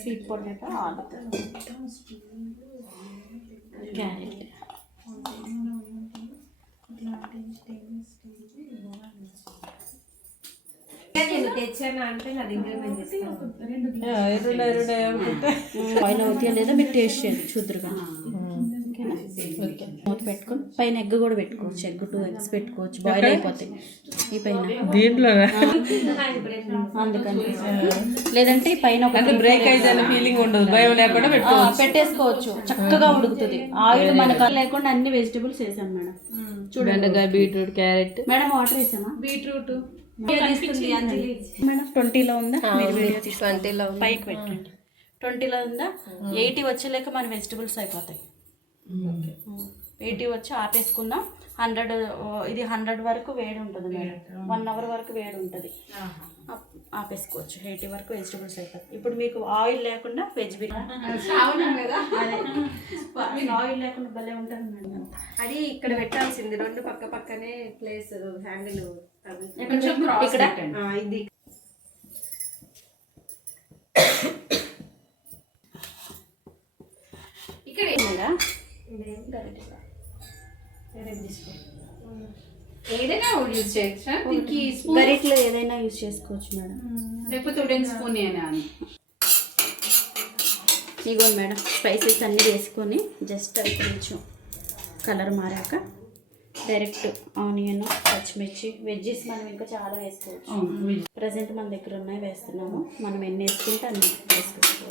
Sweet potato ఆలు carrot oil అవుతాయా లేదా మీరు టేస్ట్ చేయండి చూద్దరుగా. ఓకేనా? మూత పెట్టుకొని పైన ఎగ్ కూడా పెట్టుకోవచ్చు. ఎగ్ 2 eggs పెట్టుకోవచ్చు. బాయిల్ అయిపోతాయి ఈ పైన దీంట్లో, అందుకని. లేదంటే పైన బ్రేక్ అయితే ఫీలింగ్ ఉండదు, భయం లేకుండా పెట్టేసుకోవచ్చు. చక్కగా ఉడుకుతుంది. ఆయిల్ మనకు లేకుండా అన్ని వెజిటబుల్స్ వేసాం మేడం. చూడండి, బీట్రూట్, క్యారెట్. మేడం వాటర్ వేసామా? బీట్రూట్ మేడం 20లో ఉందా? 20లో పైకి పెట్టండి. 20లో ఉందా? 80 వచ్చేలేక మన వెజిటబుల్స్ అయిపోతాయి. 80 వచ్చి ఆపేసుకుందాం. 100 ఇది 100 వరకు వేడి ఉంటుంది మేడం. 1 hour వరకు వేడి ఉంటుంది. ఆపేసుకోవచ్చు. 80 వరకు వెజిటబుల్స్ అయిపోతాయి. ఇప్పుడు మీకు ఆయిల్ లేకుండా వెజ్ బిర్యానీ, ఆయిల్ లేకుండా భలే ఉంటుంది మేడం. అది ఇక్కడ పెట్టాల్సింది, 2 పక్క పక్కనే ప్లేస్ హ్యాండిల్ ఇక్కడ ఇది. ఇక్కడ ఏదైనా యూజ్ చేయొచ్చా? గరిట్లో ఏదైనా యూజ్ చేసుకోవచ్చు మేడం. లేకపోతే వుడెన్ స్పూన్ అయినా. ఇగో మేడం స్పైసెస్ అన్నీ వేసుకొని జస్ట్ అవి కొంచెం కలర్ మారాక డైరెక్ట్ ఆనియన్, పచ్చిమిర్చి, వెజ్జెస్ మనం ఇంకా చాలా వేసుకోవచ్చు. ప్రజెంట్ మన దగ్గర ఉన్నాయి వేస్తున్నాము. మనం ఎన్ని వేసుకుంటే అన్ని వేసుకోవచ్చు.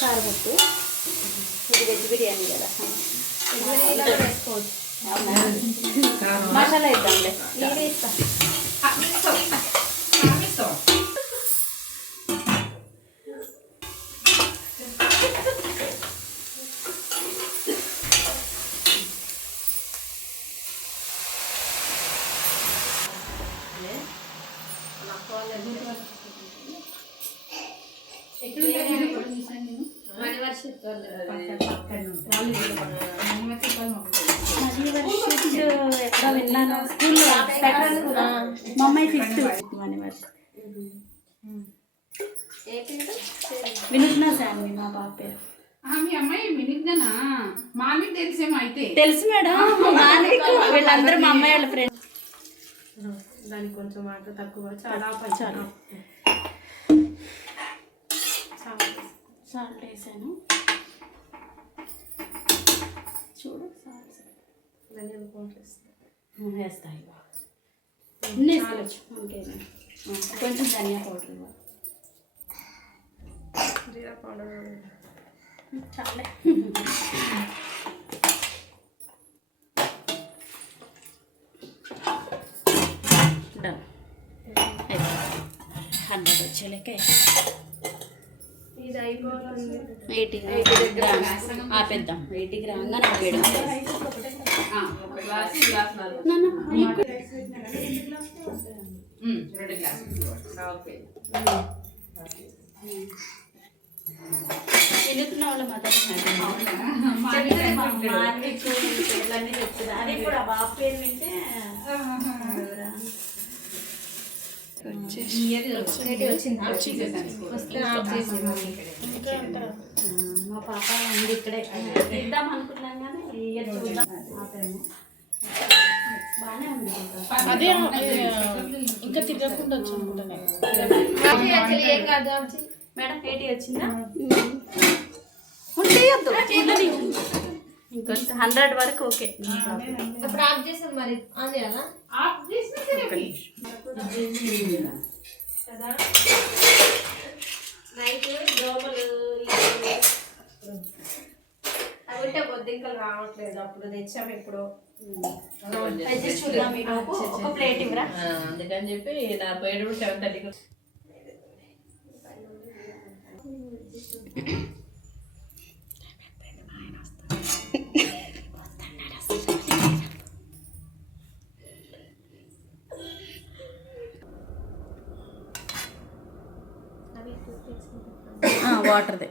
కారపొట్టు, ఇది వెజ్ బిర్యానీ కదా, మసాలా ఇద్దాంలే. ఎక్కడ విన్నాను స్కూల్లో, మా అమ్మాయి 5th వినుజ్ఞా శాన్వి మా బాబు పేరు. మీ అమ్మాయి వినుజ్ఞనా? మామీ తెలిసేమో అయితే. తెలుసు మేడం, వీళ్ళందరూ మా అమ్మాయి వాళ్ళ ఫ్రెండ్స్. దానికి కొంచెం మాట తక్కువ, చాలా చాలా సాల్ట్ వేసాను. చూడు ధనియాల పౌడర్ వేస్తాయి. కొంచెం ధనియా పౌడర్, జీరా పౌడర్ చాలే. డన్. 100 వచ్చేలేక ఇది అయిపోతుంది. 80 గ్రామ్స్ ఆపేద్దాం. 80 గ్రామ్గా నాకు వేడి ఎదుగుతున్న వాళ్ళ మదర్ అది ఇప్పుడు ఆ బాబు పేరు వింటే మా పాప ఉంది ఇక్కడే. ఇద్దాం అనుకున్నాం కానీ చూద్దాం ఆపేమో. బాగానే ఉంది. అదే ఇంకా తిరగకుండా వచ్చి అనుకుంటున్నాను మేడం. 80 వచ్చిందా? ఇంకొంచెం 100 వరకు ఓకే. ఇప్పుడు ఆఫ్ చేసాం మరి ఆన్ చేయాలా ఆఫ్ చేసినా సరే కదా. నైట్ దోమలు అవి ఉంటే బొద్దింకలు రావట్లేదు. అప్పుడు తెచ్చాము ఇప్పుడు. చూద్దాం ఒక ప్లేట్ ఇవ్వరా. అందుకని చెప్పి నా పోయేటప్పుడు 7:30కి వాటర్దే.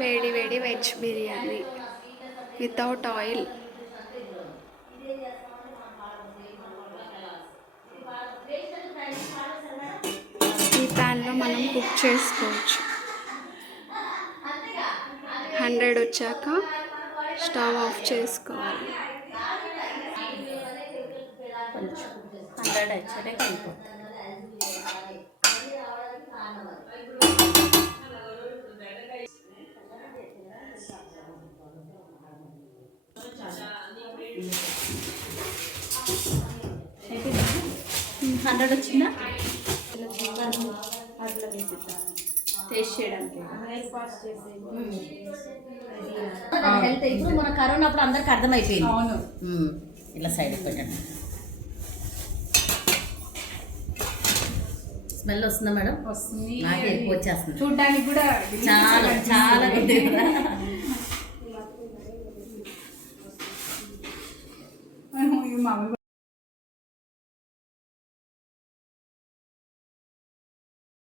వేడి వేడి వెజ్ బిర్యానీ వితౌట్ ఆయిల్. ఈ ప్యాన్లో మనం కుక్ చేసుకోవచ్చు. 100 వచ్చాక స్టవ్ ఆఫ్ చేసుకోవాలి. 100 వచ్చాడే కలిపోతుంది. హండ్రెడ్ వచ్చిందా? టేస్ట్ చేయడానికి హెల్త్. ఇప్పుడు మన కరోనా అప్పుడు అందరికి అర్థమైపోయింది. అవును. ఇలా సైడ్ పెట్టండి. స్మెల్ వస్తుందా మేడం? వస్తుంది. నాకు ఎక్కువ వచ్చేస్తుంది. చూడడానికి కూడా చాలా చాలా ఉంది కదా. మామూలు